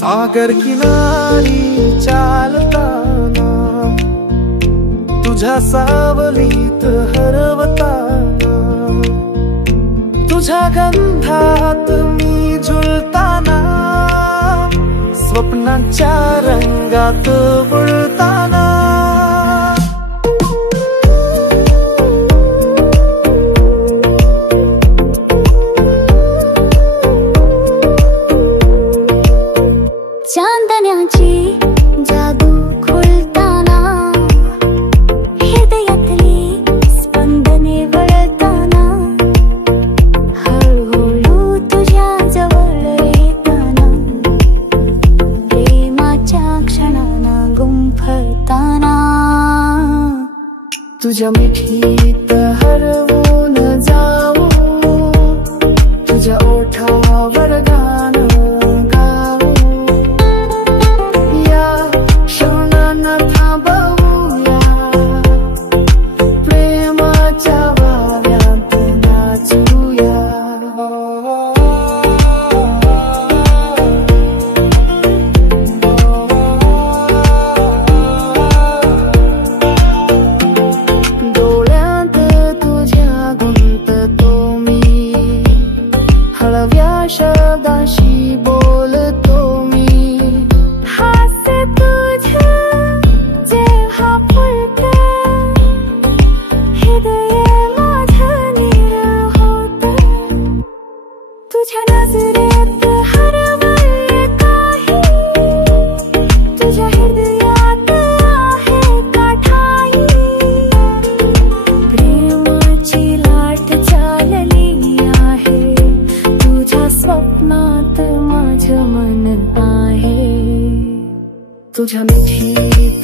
सागर किनारी चालताना तुझ्या सावलीत हरवताना, तुझ्या गंधात मी झुलताना, स्वप्नांच्या रंगात बुडताना। चांदण्याची जादू खुलताना, हृदयातली स्पंदने वळताना, हळूहळू तुझ्या जवळ येताना, प्रेमाच्या क्षणांना गुंफताना, तुझ्या मिठीत हरवून जाऊ, तुझ्या ओठावर गाणं शब्दांशी बोलतो मी, हास्य तुझं जेव्हा फुलतं, हृदय माझं नीर होतं, तुझ्या नजरेत हरवले काही, तुझ्या हृदयात आहे का ठाई, प्रेमाची लाट चालली आहे, स्वप्नात माझं मन आहे, तुझ्या मिठीत